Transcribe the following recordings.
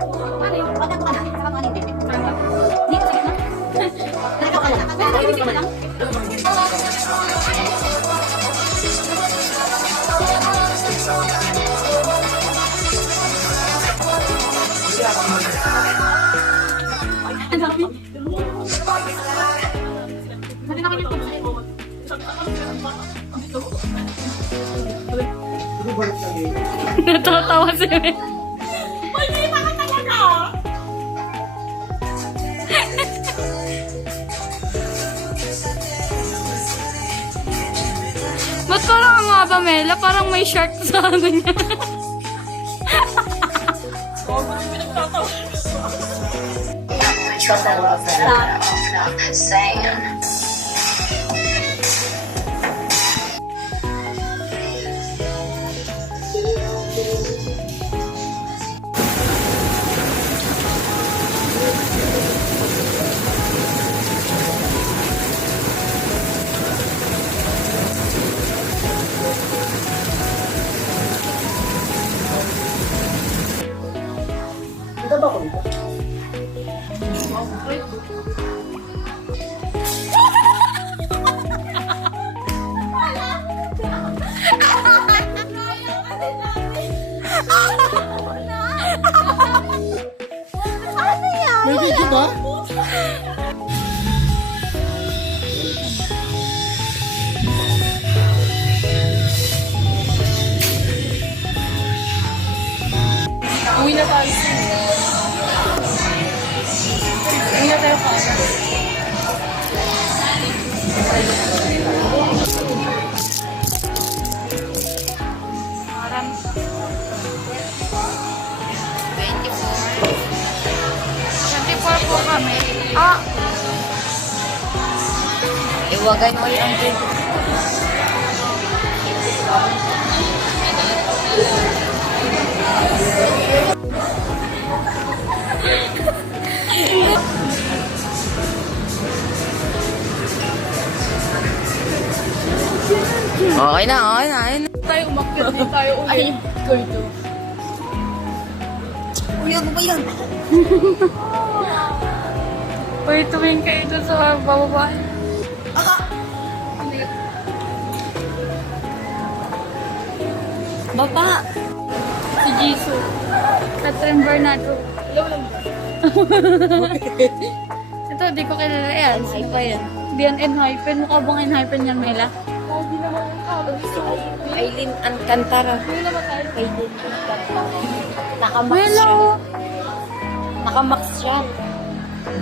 Ano yun? Pagkato ka na. Saka mo ano yung baby. Dito, sige na. Nalikaw ka na. Pero tayo, bibigyan mo lang. Ang dami. Mali naman yung pagkain. Natatawa si Mel. Mali pa ka talaga! Ba't parang ang nga ba, Mela? Parang may shark sa ano niya. May video ba? Uwi na tayo. Uwi na tayo pa. Parang 24 po kami. Ah! Iwagay mo yung angel. Okay na, okay na. Tayo umakyat din tayo uwi. Gordo. Uy, ano ba yan? Uy, tumingin kayo doon sa bababa. Baba! Si Jisoo. Catherine Bernardo. Hello lang ba? Ito, di ko kilala yan. Ano pa yan? Di yan Enhypen. Mukha bang Enhypen yan, Mela? Di naman ang Aileen Alcantara. Hindi naman tayo. Aileen Alcantara. Nakamax Mela, siya. oh. Nakamax siya.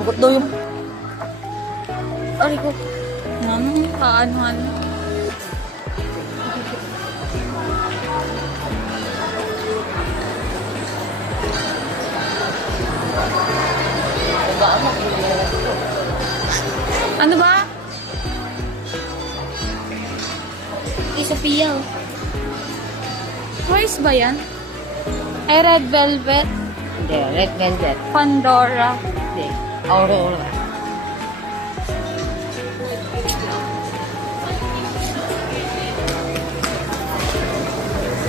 Bukod daw yung... Ay ko. Ano? Paano? Ano ba? Kay Sophia. Twice ba yan? Ay, Red Velvet. Hindi, Red Velvet. Pandora. Hindi, Aurora.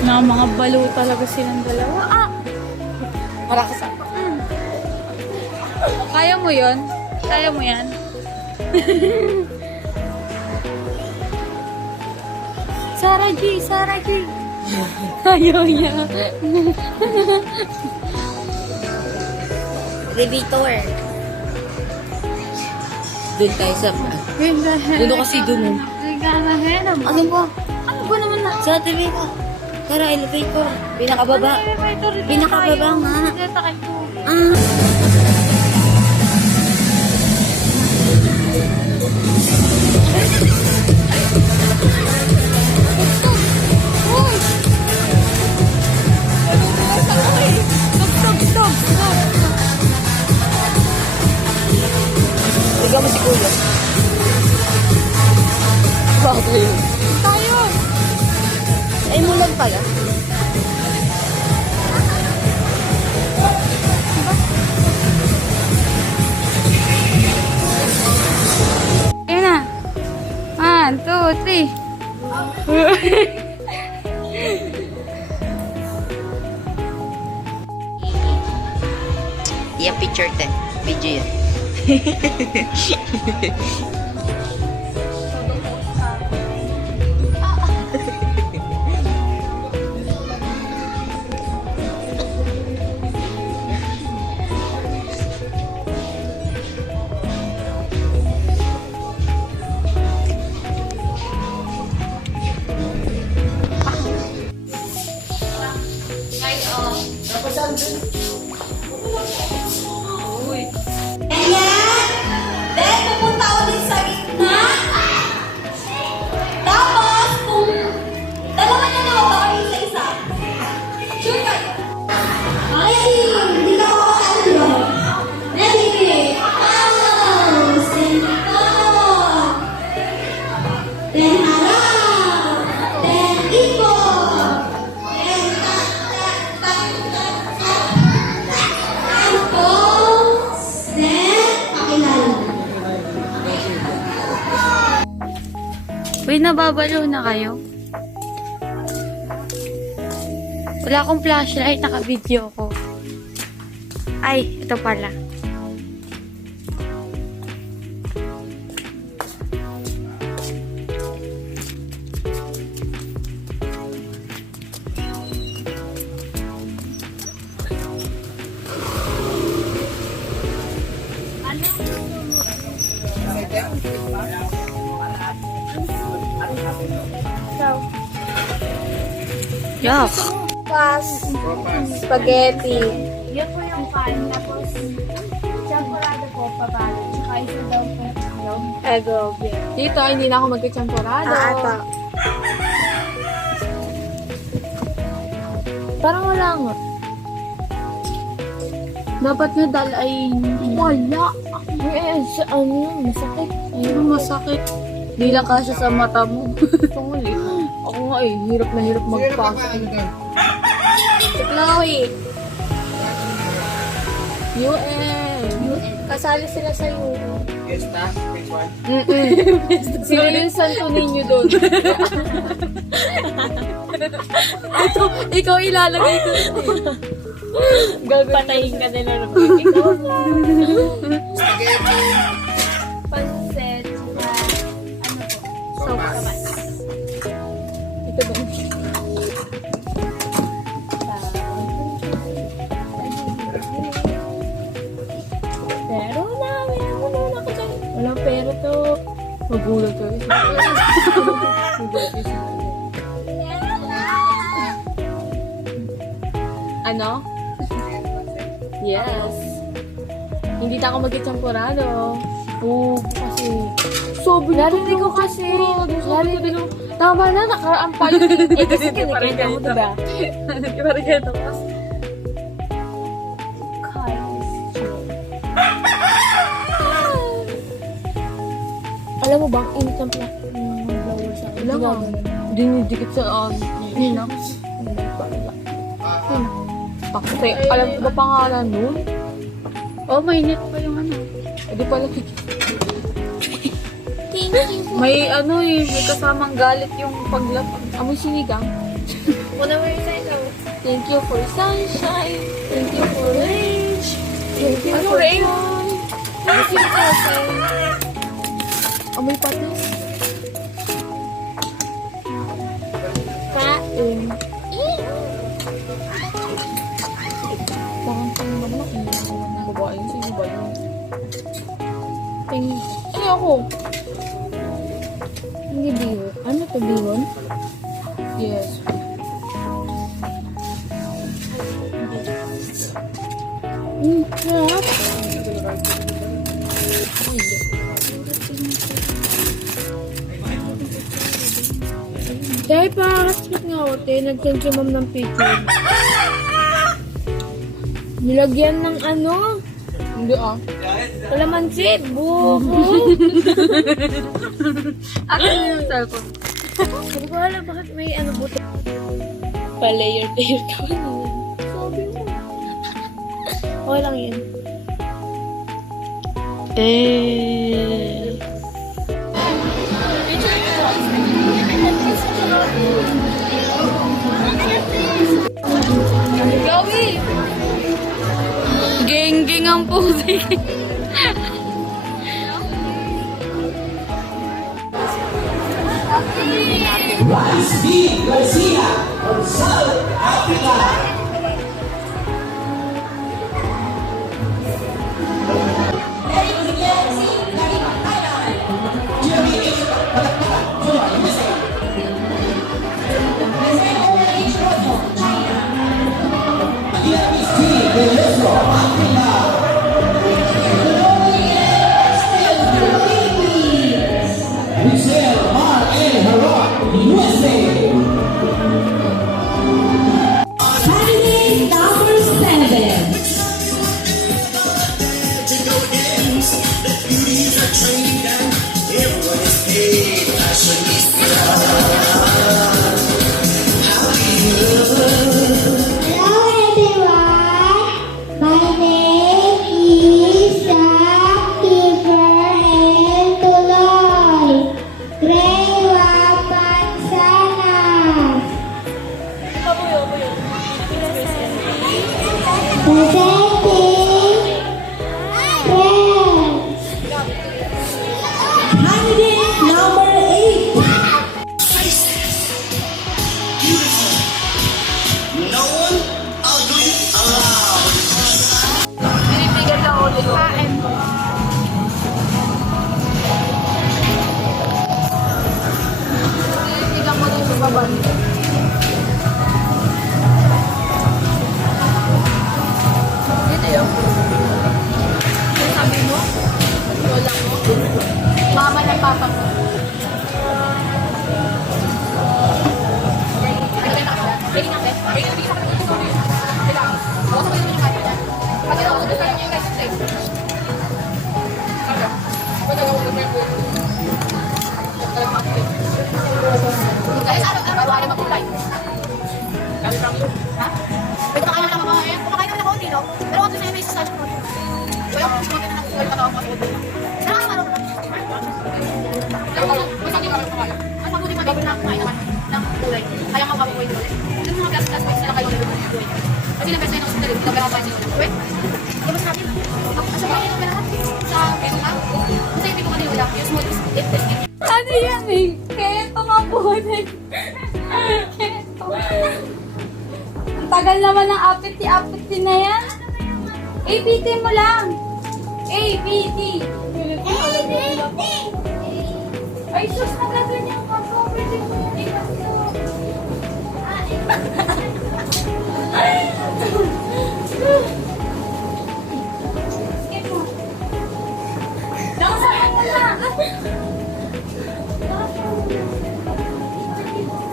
Na mga balo talaga silang dalawa. Ah! Malakas ako. Kaya mo yon? Kaya mo yan? Sarah G! Ayaw niya. Elevator. Doon tayo sa... Doon kasi doon. Ano ba? Ano ba naman na? Sa TV ko. Tara, elevator. Pinakababa. Pinakababa nga. Ah. Stop! Bigyan mo si Kuya. Bakit yun? Tayo! Ay, mulan pala. Ayun na. 1, 2, 3. Iya, picture te. Video yun. Then, pupunta ulit sa gitna. Tapos, kung dalawa na naman ba kayo sa isa? Sure kayo? Ay, hindi ka ako ano. Ready? Pause. Then, ikot. Then, harap. Then, ikot. Then, Tapos, then, pakilala. Uy, nababalo na kayo? Wala akong flashlight, naka-video ko. Ay, ito pala. Yuck! Spaghetti. Yun po yung pan, tapos champorado po, pabalot, tsaka isa daw po itlog. Egg. Dito, hindi na ako magka-champorado. Ata. Parang wala nga. Dapat nga dal ay wala. Eh, sa ano yun, masakit. Ayun, masakit. Hindi lang kasya sa mata mo. Tunguli. Ako nga eh, hirap na hirap magpasok. Si Chloe. UN. Kasali sila sa UN. Sino yung Santo Niño doon? Ikaw ilalagay ko. Patayin ka nila ng Pansit, tsaka ano po, soap kamas. Ito ba? Pero na, meron na ako dyan. Walang pera to. Magulat to. Ano? Yes. Hindi na ako mag-champurado. Oo, kasi sobrang narinig ko kasi. Narinig ko. Tama na, nakaraan pa yun. Eh, kasi kinikita mo, diba? Parang ganito ko. Alam mo ba, ang init ng blower sa akin. Wala nga. Dinidikit sa nina. Bakte, alam ko ba pangalan nun? Oh, mainit pa yung ano. Hindi pala may ano eh, may kasamang galit yung paglapag. Amoy sinigang. Una mo yung sa'yo. Thank you for sunshine. Thank you for rain. Thank you for rain? sun. Thank you for sun. Amoy patis. Kain. Parang pang naman ako ng babae. Sino ba yun? Ay, ako. Hindi bihon. Ano to bihon? Yes. Sarap. Ako hindi. Dahil pakakasakit nga ako, nag-send si mom ng picture. Nilagyan ng ano? Hindi ah. Kalamansi. Buko. Akin yung cellphone. Hindi ko alam bakit may ano buto. Pa-layer-layer ka. Sabi mo. Okay lang yun. Geng Saging ang pusi. Hello everyone, my name is Kiefer and Tuloy, grade 1 Pansanas. Presenting friends. Candidate number 8. No one ugly allowed. Pinipigil lang ulit ko. Pinipigil mo din sa baba. Dito yun. Ano sabi mo? Lola mo? Mama ng papa mo. Kaya mapapabuhay ko ulit. Yung mga classmates nila kayo ulit. Kasi na-best friend ako sa dali. Ito pa sila. Wait. Labas natin. Asa ba yung pera? Sa peso ka? Kasi yung peso ka nila. Yung small is Ano yan eh? Keto nga po. Keto. Ang tagal naman ng apiti-apiti na yan. APT mo lang. APT. Ay, sus, nagaganyan ka po. Pwede mo yung ikas ko. Skip mo. Nakasahan mo na.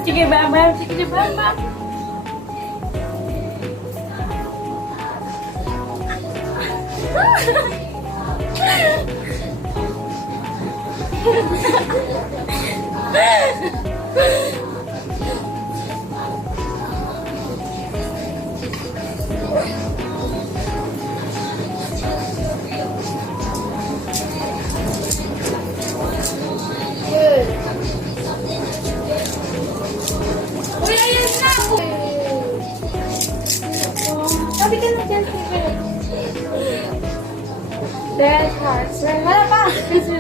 Sige, Bama. Sige, Bama. Uy, ayan na! Sabi ka na dyan, Steven. That hearts right. Wala pa! Kasi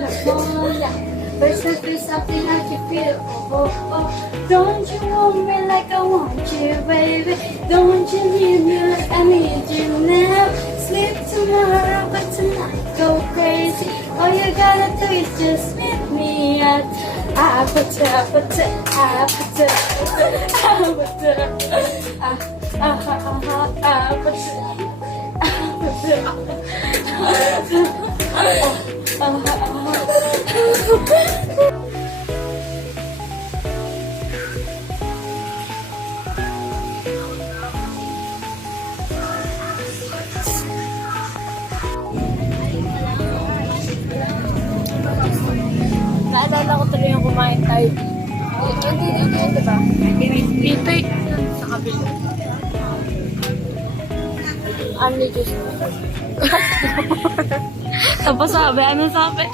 yeah. There's something that you feel. Oh, oh. Don't you want me like I want you, baby? Don't you need me like I need you now? Sleep tomorrow, but tonight go crazy. All you gotta do is just meet me at Naalala ko tuloy yung kumain tayo. Hindi yun, diba? Dito sa kabila. Ano juice? Tapos sabi, ano sabi?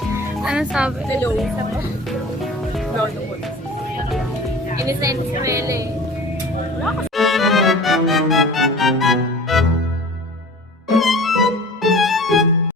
Ano sabi? Hello. Lolo ko. Inis na inis si Mele.